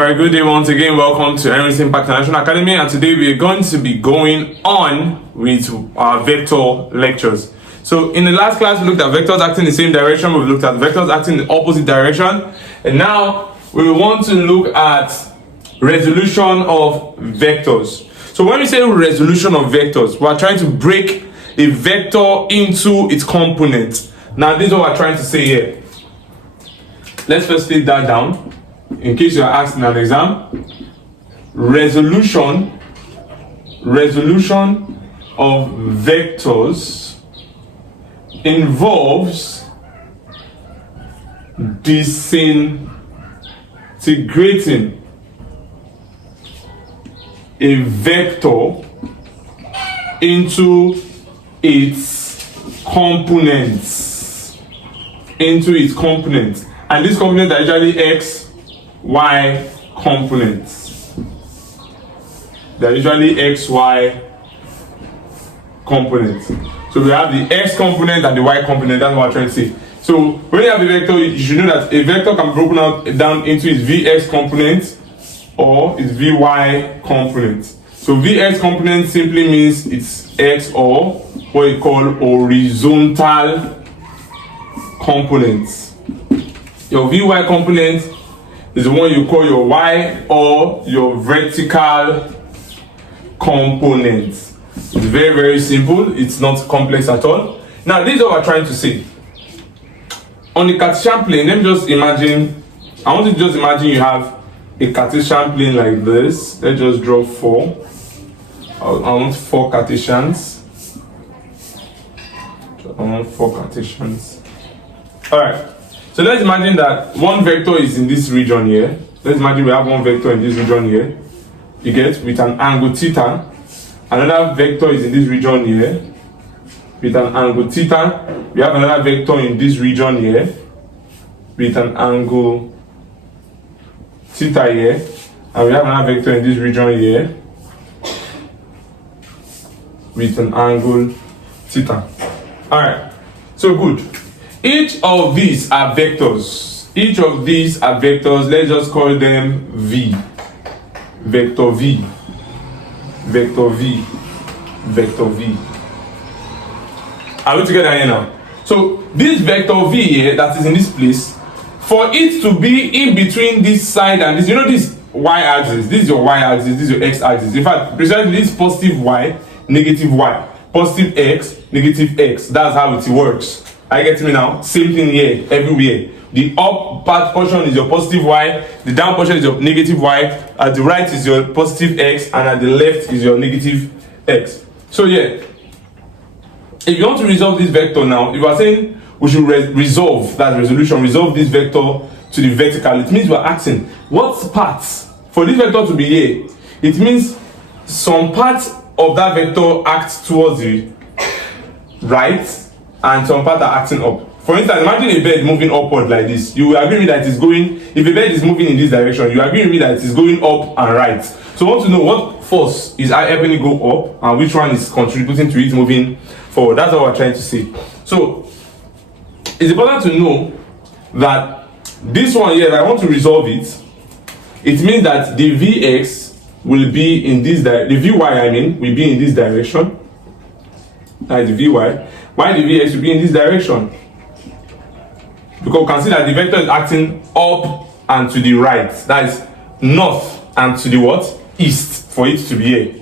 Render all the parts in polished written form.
Alright, good day once again. Welcome to Emerson Impact International Academy, and today we are going to be going on with our vector lectures. So in the last class we looked at vectors acting in the same direction, we looked at vectors acting in the opposite direction, and now we want to look at resolution of vectors. So when we say resolution of vectors, we are trying to break a vector into its components. Now this is what we're trying to say here. Let's first take that down in case you are asked in an exam. Resolution of vectors involves disintegrating a vector into its components. And these components are usually x, y components. They're usually x, y components. So we have the x component and the y component. That's what I'm trying to say. So when you have a vector, you should know that a vector can be broken out down into its vx component or its vy component. So vx component simply means it's x, or what you call horizontal components. Your vy component is the one you call your y, or your vertical component. It's very, very simple. It's not complex at all. Now, this is what we're trying to say. On the Cartesian plane, let me just imagine, I want you to just imagine you have a Cartesian plane like this. Let's just draw 4. I want 4 Cartesians. Alright. So let's imagine that one vector is in this region here. Let's imagine we have one vector in this region here. You get, with an angle theta. Another vector is in this region here with an angle theta. We have another vector in this region here with an angle theta here. And we have another vector in this region here with an angle theta. Alright, so good. Each of these are vectors. Let's just call them V. Vector V. Are we together here now? So this vector V here that is in this place, for it to be in between this side and this, you know this y-axis, this is your y-axis, this is your x-axis. In fact, precisely this positive y, negative y, positive x, negative x. That's how it works. Are you getting me now? Same thing here, everywhere. The up part portion is your positive y, the down portion is your negative y, at the right is your positive x, and at the left is your negative x. So yeah, if you want to resolve this vector now, if you are saying we should resolve this vector to the vertical, it means we are asking what parts for this vector to be here. It means some parts of that vector act towards the right and some parts are acting up. For instance, imagine a bird moving upward like this. You will agree with me that it is going, if a bird is moving in this direction, you agree with me that it is going up and right. So I want to know what force is helping it go up and which one is contributing to it moving forward. That's what we're trying to say. So it's important to know that this one here, if I want to resolve it, it means that the Vx will be in this direction, the Vy will be in this direction. That is the Vy. Why the Vx will be in this direction? Because we can see that the vector is acting up and to the right. That is north and to the what? East, for it to be here.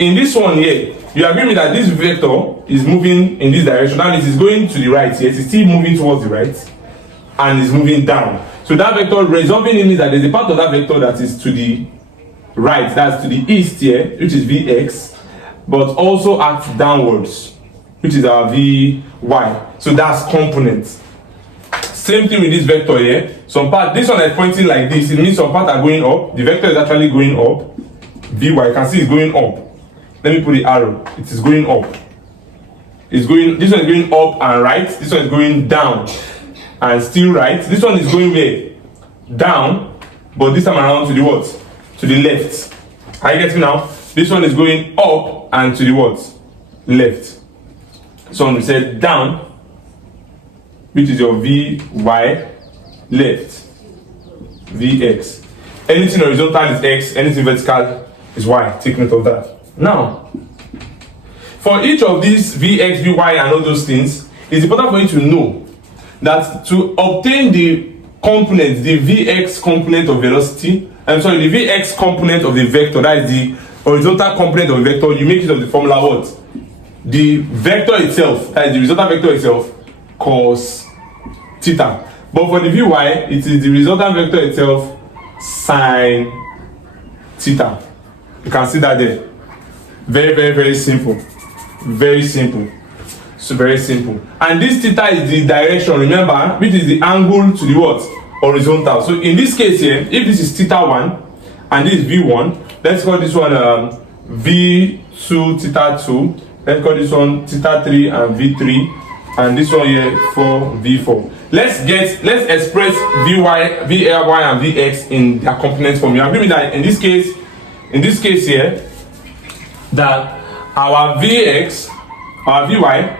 In this one here, you agree with me that this vector is moving in this direction. That means it's going to the right here. It's still moving towards the right and is moving down. So that vector resolving it means that there's a part of that vector that is to the right, that's to the east here, which is Vx, but also acts downwards, which is our Vy. So that's components. Same thing with this vector here. Some part, this one is pointing like this. It means some parts are going up. The vector is actually going up. Vy, you can see it's going up. Let me put the arrow. It is going up. It's going. This one is going up and right. This one is going down and still right. This one is going where? Down, but this time around to the what? To the left. Are you getting now? This one is going up and to the what? Left. So we said down, which is your Vy, left, Vx. Anything horizontal is x, anything vertical is y. Take note of that. Now, for each of these vx, vy, and all those things, it's important for you to know that to obtain the component, the vx component of velocity, the vx component of the vector, that is the horizontal component of the vector, you make use of the formula what? The vector itself, that is the resultant vector itself, cos theta. But for the vy, it is the resultant vector itself, sine theta. You can see that there. Very, very, very simple. Very simple. So very simple. And this theta is the direction, remember, which is the angle to the what? Horizontal. So in this case here, if this is theta 1 and this is v1, let's call this one v2 theta 2. Let's call this one theta 3 and v3, and this one here for v4. Let's express vy, and vx in their component form. You agree with that? In this case here, that our vx, our vy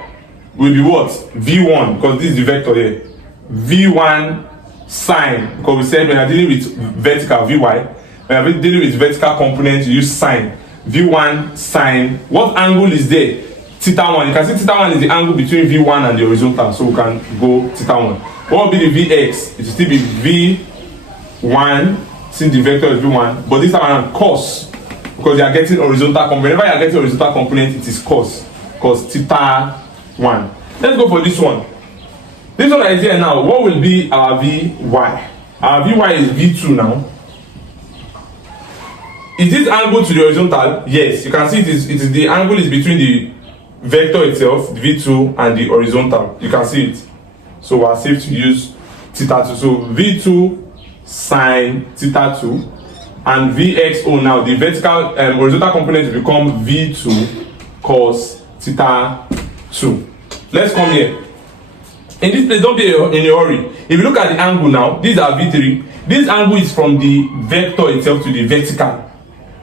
will be what? v1, because this is the vector here. v1 sine, because we said when we are dealing with vertical vy, when we are dealing with vertical components, you use sine. v1 sine. What angle is there? Theta 1. You can see theta 1 is the angle between v1 and the horizontal, so we can go theta 1. What will be the vx? It will still be v1, since the vector is v1, but this time around cos, because you are getting horizontal component. Whenever you are getting horizontal component, it is cos theta 1. Let's go for this one. This one that is here now, what will be our vy? Our vy is v2 now. Is this angle to the horizontal? Yes, you can see it is the angle is between the vector itself, the v2, and the horizontal. You can see it. So we are safe to use theta 2. So v2 sine theta 2, and vxo now, the vertical horizontal component will become v2 cos theta 2. Let's come here. In this place, don't be in a hurry. If you look at the angle now, these are v3. This angle is from the vector itself to the vertical.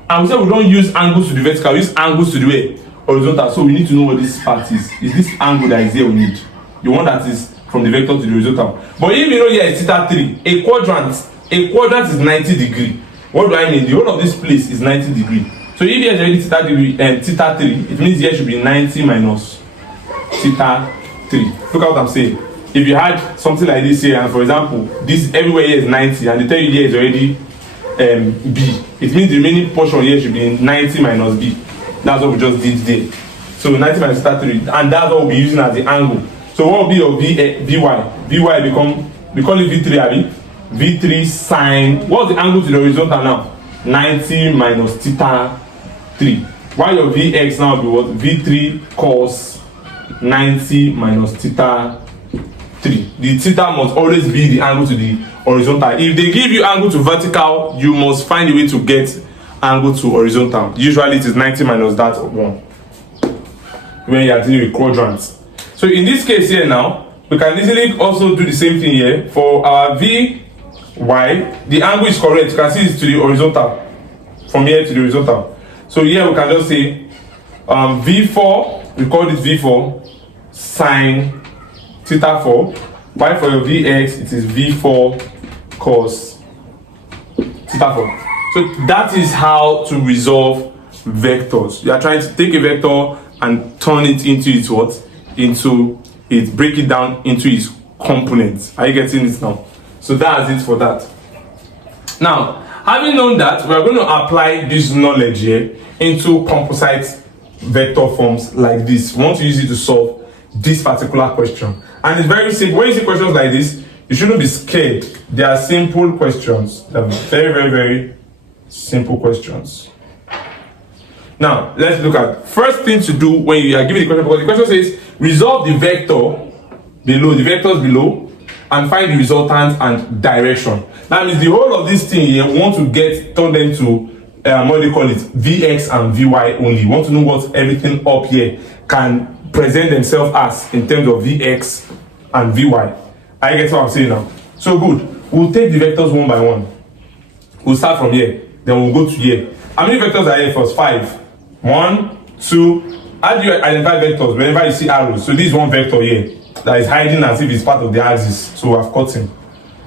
And we said we don't use angles to the vertical, we use angles to the way horizontal. So we need to know what this part is. Is this angle that is here we need? The one that is from the vector to the horizontal. But if you know here is theta 3, a quadrant is 90 degrees. What do I mean? The whole of this place is 90 degrees. So if here is already theta degree and theta 3, it means here should be 90 minus theta 3. Look at what I'm saying. If you had something like this here, and for example, this everywhere here is 90, and they tell you here is already b, it means the remaining portion here should be 90 minus b. That's what we just did there. So 90 minus theta 3, and that's what we'll be using as the angle. So what will be your vy become, we call it v3, abi? v3 sine, what's the angle to the horizontal now? 90 minus theta 3. While your vx now will be what? v3 cos 90 minus theta 3. The theta must always be the angle to the horizontal. If they give you angle to vertical, you must find a way to get angle to horizontal. Usually it is 90 minus that one when you are dealing with quadrants. So in this case here now, we can easily also do the same thing here. For our vy, the angle is correct. You can see it's to the horizontal, from here to the horizontal. So here we can just say v4, we call this v4 sine theta 4. While for your vx, it is v4 cos theta 4. So that is how to resolve vectors. You are trying to take a vector and turn it into its what? Into it, break it down into its components. Are you getting it now? So that's it for that. Now, having known that, we are going to apply this knowledge here into composite vector forms like this. We want to use it to solve this particular question. And it's very simple. When you see questions like this, you shouldn't be scared. They are simple questions. They are very, very, very simple questions. Now, let's look at first thing to do when you are given the question, because the question says resolve the vector below, the vectors below, and find the resultant and direction. That means the whole of this thing here, we want to get turned into what do you call it, vx and vy only. We want to know what everything up here can present themselves as in terms of vx and vy. I get what I'm saying now. So good. We'll take the vectors one by one. We'll start from here, then we'll go to here. How many vectors are here first? 5. 1, 2. How do you identify vectors whenever you see arrows? So this is one vector here that is hiding as if it's part of the axis. So I've cut him.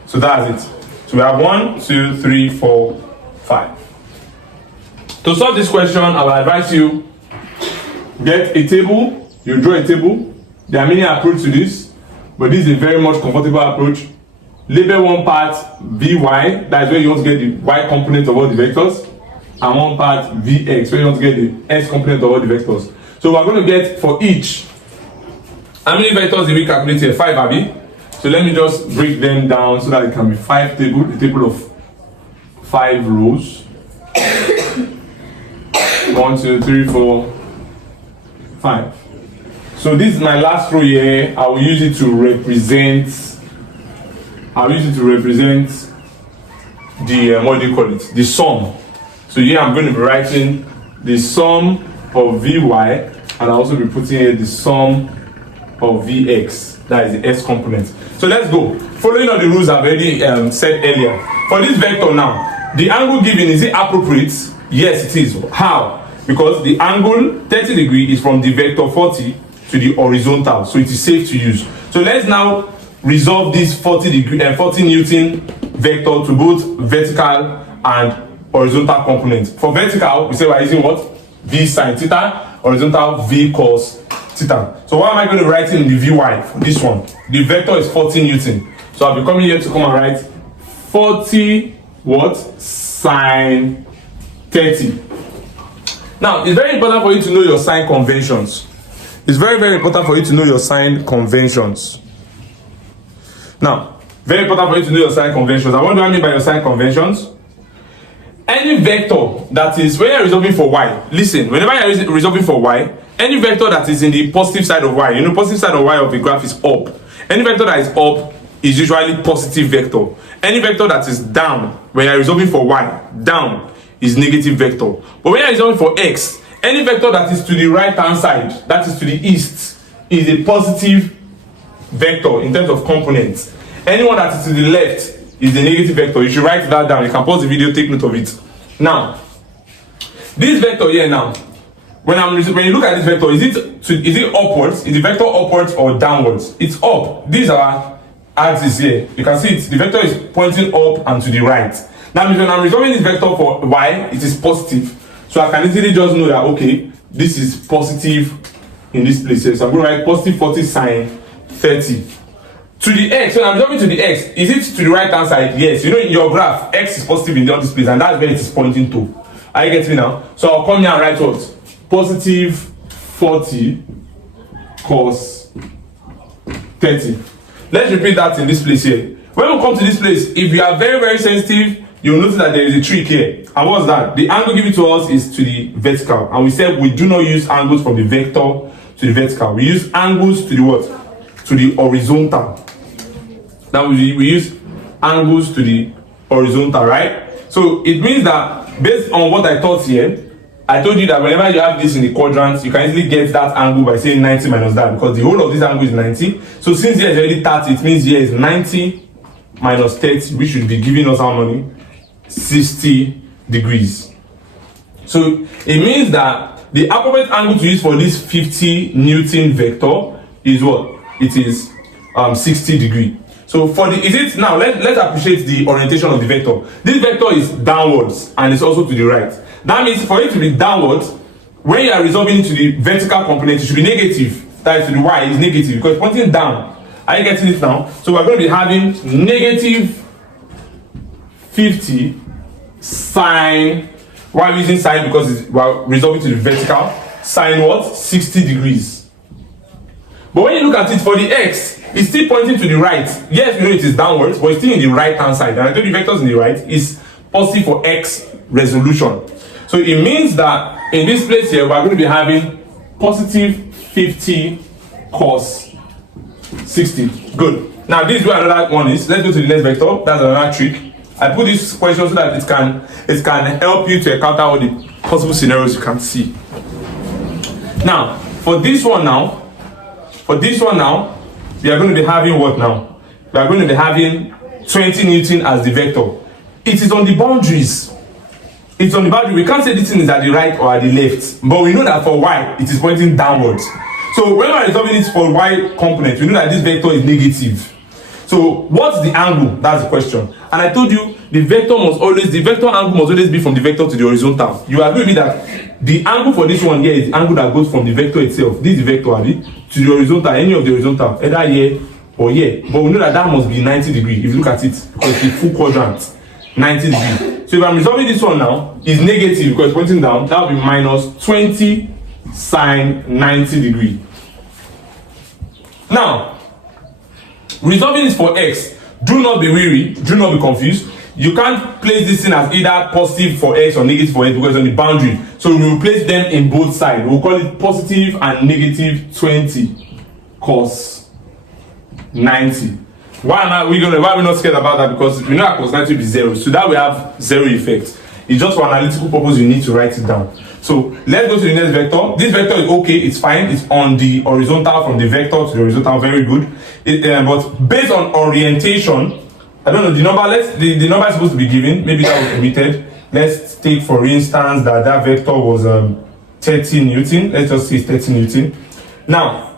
So that's it. So we have 1, 2, 3, 4, 5. To solve this question, I will advise you get a table. You draw a table. There are many approaches to this, but this is a very much comfortable approach. Label one part Vy, that's where you want to get the y component of all the vectors, and one part Vx, where you want to get the x component of all the vectors. So we're going to get for each, how many vectors did we calculate here? 5, Abby. So let me just break them down so that it can be 5 tables, a table of 5 rows. 1, 2, 3, 4, 5. So this is my last row here. I will use it to represent. The what do you call it? The sum. So here I'm going to be writing the sum of Vy, and I'll also be putting here the sum of Vx. That is the x component. So let's go. Following on the rules I've already said earlier. For this vector now, the angle given, is it appropriate? Yes, it is. How? Because the angle 30 degrees is from the vector 40 to the horizontal, so it is safe to use. So let's now resolve this 40 Newton vector to both vertical and horizontal components. For vertical, we say we're using what? V sine theta. Horizontal, V cos theta. So what am I going to write in the Vy for this one? The vector is 40 Newton. So I'll be coming here to come and write 40 what? Sine 30. Now, it's very important for you to know your sign conventions. It's very, very important for you to know your sign conventions. Now, very important for you to know your sign conventions. And what do I mean by your sign conventions? Any vector that is, when you're resolving for y, listen, whenever you're resolving for y, any vector that is in the positive side of y, you know, positive side of y of the graph is up. Any vector that is up is usually positive vector. Any vector that is down, when you're resolving for y, down is negative vector. But when you're resolving for x, any vector that is to the right hand side, that is to the east, is a positive vector in terms of components. Anyone that is to the left is the negative vector. You should write that down. You can pause the video, take note of it. Now, this vector here now, when you look at this vector, is it upwards? Is the vector upwards or downwards? It's up. These are axes here. You can see it. The vector is pointing up and to the right. Now, when I'm resolving this vector for y, it is positive. So I can easily just know that, okay, this is positive in this place here. So I'm going to write positive 40 sine 30. To the x, when I'm jumping to the x, is it to the right hand side? Yes. You know, in your graph, x is positive in this place, and that's where it is pointing to. Are you getting me now? So I'll come here and write what? Positive 40 cos 30. Let's repeat that in this place here. When we come to this place, if you are very, very sensitive, you'll notice that there is a trick here. And what's that? The angle given to us is to the vertical. And we said we do not use angles from the vector to the vertical. We use angles to the what? To the horizontal. Now we use angles to the horizontal, right? So it means that based on what I taught here, I told you that whenever you have this in the quadrants, you can easily get that angle by saying 90 minus that, because the whole of this angle is 90. So since here is already 30, it means here is 90 minus 30, which should be giving us how many? 60 degrees. So it means that the appropriate angle to use for this 50 Newton vector is what? It is 60 degree. So for the, is it now, let's appreciate the orientation of the vector. This vector is downwards and it's also to the right. That means for it to be downwards, when you are resolving it to the vertical component, it should be negative. That is to the y is negative because it's pointing down. Are you getting it now? So we're going to be having negative 50 sine. Why are we using sine? Because we're resolving to the vertical. Sine what? 60 degrees. But when you look at it for the x, it's still pointing to the right. Yes, we know it is downwards, but it's still in the right hand side. And I told you vectors in the right is positive for x resolution. So it means that in this place here, we're going to be having positive 50 cos 60. Good. Now this is where another one is. Let's go to the next vector. That's another trick. I put this question so that it can help you to encounter all the possible scenarios you can see. Now, for this one now, we are going to be having what now? We are going to be having 20 Newton as the vector. It is on the boundaries. It's on the boundary. We can't say this thing is at the right or at the left, but we know that for y, it is pointing downwards. So when we are resolving it for y component, we know that this vector is negative. So what's the angle? That's the question. And I told you the vector angle must always be from the vector to the horizontal. You agree with me that the angle for this one here is the angle that goes from the vector itself. This is the vector, to the horizontal, any of the horizontal, either here or here. But we know that must be 90 degrees if you look at it, because it's a full quadrant, 90 degrees. So if I'm resolving this one now, it's negative because it's pointing down, that will be minus 20 sine 90 degrees. Now, resolving this for x, do not be weary, do not be confused. You can't place this thing as either positive for x or negative for x because it's on the boundary. So we will place them in both sides. We'll call it positive and negative 20 cos 90. Why are we not scared about that? Because we know that cos 90 will be 0. So that we have 0 effect. It's just for analytical purpose, you need to write it down. So let's go to the next vector. This vector is okay, it's fine. It's on the horizontal from the vector to the horizontal, very good. But based on orientation, I don't know, the number the number is supposed to be given. Maybe that was omitted. Let's take for instance that vector was 30 Newton. Let's just say 30 Newton. Now,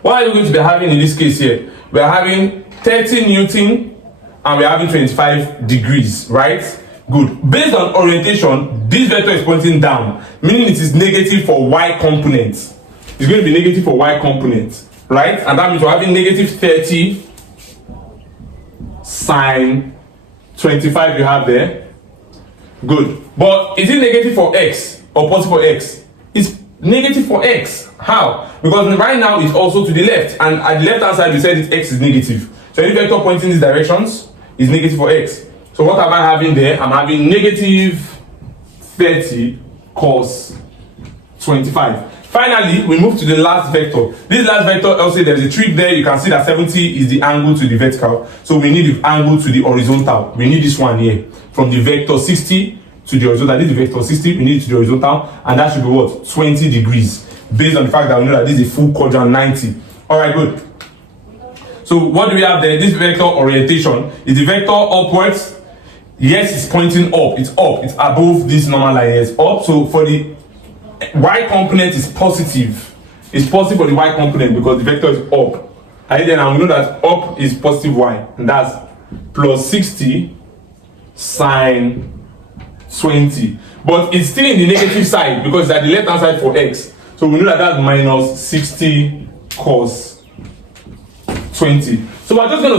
what are we going to be having in this case here? We are having 30 Newton and we are having 25 degrees, right? Good. Based on orientation, this vector is pointing down, meaning it is negative for y component. It's going to be negative for y component, right? And that means we're having negative 30 sine 25 you have there. Good. But is it negative for x or positive for x? It's negative for x. How? Because right now it's also to the left, and at the left hand side we said it x is negative. So any vector pointing in these directions is negative for x. So what am I having there? I'm having negative 30 cos 25. Finally, we move to the last vector. This last vector, also there's a trick there. You can see that 70 is the angle to the vertical. So we need the angle to the horizontal. We need this one here. From the vector 60 to the horizontal. This is the vector 60, we need it to the horizontal. And that should be what? 20 degrees. Based on the fact that we know that this is a full quadrant 90. Alright, good. So what do we have there? This vector orientation is the vector upwards. Yes, it's pointing up. It's up. It's above this normal line. It's up. So for the y component is positive. It's positive for the y component because the vector is up. And then I know that up is positive y. And that's plus 60 sine 20. But it's still in the negative side because it's at the left hand side for x. So we know that that's minus 60 cos 20. So we're just going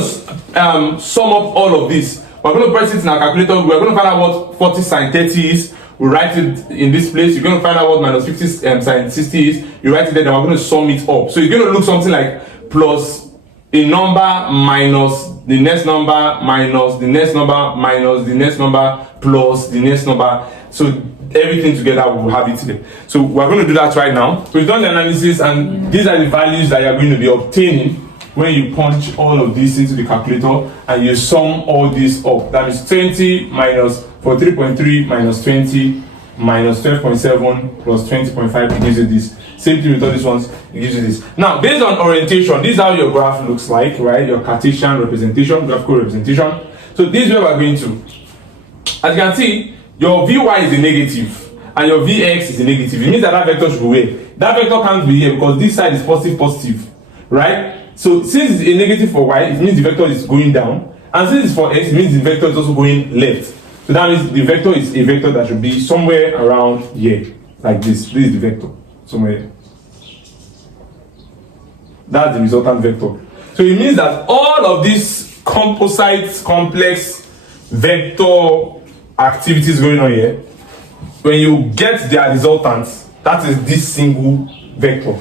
to sum up all of this. We're going to press it in our calculator. We're going to find out what 40 sine 30 is. We write it in this place. You're going to find out what minus 50 sine 60 is. You write it there, then we're going to sum it up. So you're going to look something like plus a number minus the next number minus the next number minus the next number plus the next number. So everything together we'll have it there. So we're going to do that right now. So we've done the analysis, and these are the values that you're going to be obtaining when you punch all of this into the calculator and you sum all this up. That is 20 minus 43.3 minus 20 minus 12.7 plus 20.5. It gives you this. Same thing with all these ones, it gives you this. Now, based on orientation, this is how your graph looks like, right? Your Cartesian representation, graphical representation. So this is where we're going to. As you can see, your Vy is a negative and your Vx is a negative. It means that vector should be where? That vector can't be here because this side is positive, right? So since it's a negative for y, it means the vector is going down. And since it's for x, it means the vector is also going left. So that means the vector is a vector that should be somewhere around here, like this. This is the vector, somewhere here. That's the resultant vector. So it means that all of these composite, complex vector activities going on here, when you get their resultants, that is this single vector.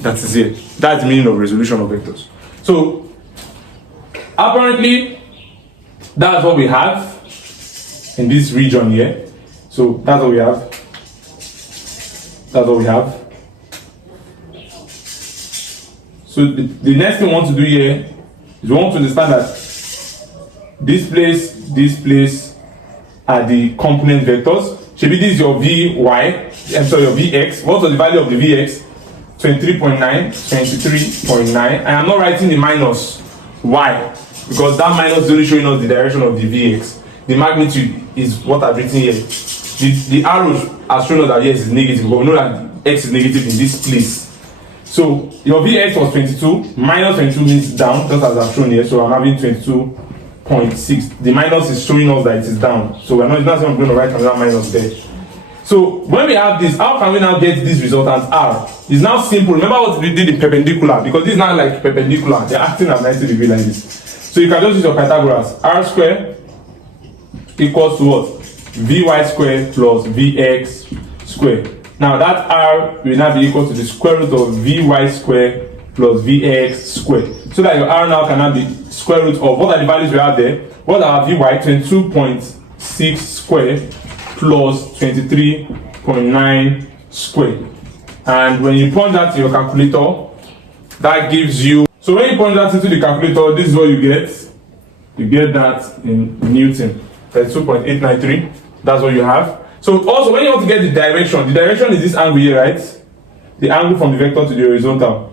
That is it. That's the meaning of resolution of vectors. So apparently that's what we have in this region here. So that's what we have. That's what we have. So the next thing we want to do here is we want to understand that this place are the component vectors. Should be this is your Vy, I'm sorry, your Vx. What was the value of the Vx? 23.9, 23.9. I am not writing the minus. Why? Because that minus is only showing us the direction of the Vx. The magnitude is what I've written here. The arrows are showing us that yes, it's negative, but we know that x is negative in this place. So your Vx was 22, minus 22 means down, just as I've shown here. So I'm having 22.6. The minus is showing us that it is down. So we're not, it's not saying I'm going to write another minus there. So when we have this, how can we now get this resultant R? It's now simple. Remember what we did in perpendicular, because this is not like perpendicular. They're acting at 90 degrees like this. So you can just use your Pythagoras. R square equals to what? Vy square plus Vx square. Now that R will now be equal to the square root of Vy square plus Vx square. So that your R now cannot be square root of, what are the values we have there? What are Vy? 22.6 square plus 23.9 square. And when you plunge that in your calculator, that gives you, so when you plunge that into the calculator, this is what you get. You get that in Newton. 32.893. That's what you have. So also when you want to get the direction is this angle here, right? The angle from the vector to the horizontal.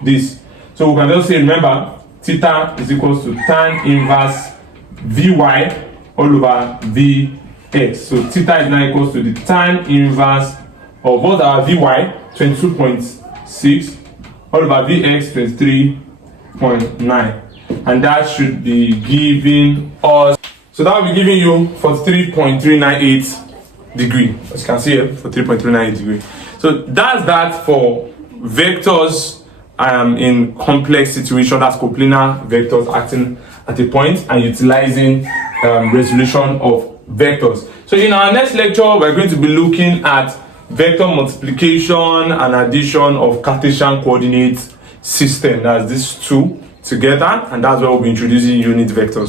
This. So we can just say, remember, theta is equals to tan inverse Vy all over Vx. So theta is now equals to the tan inverse of what our Vy, 22.6, all over Vx, 23.9. And that should be giving us, so that will be giving you 43.398 degree. As you can see here, 43.398 degree. So that's that for vectors in complex situation. That's coplanar vectors acting at a point and utilizing resolution of vectors. So in our next lecture, we're going to be looking at vector multiplication and addition of Cartesian coordinate system. That's these two together, and that's where we'll be introducing unit vectors.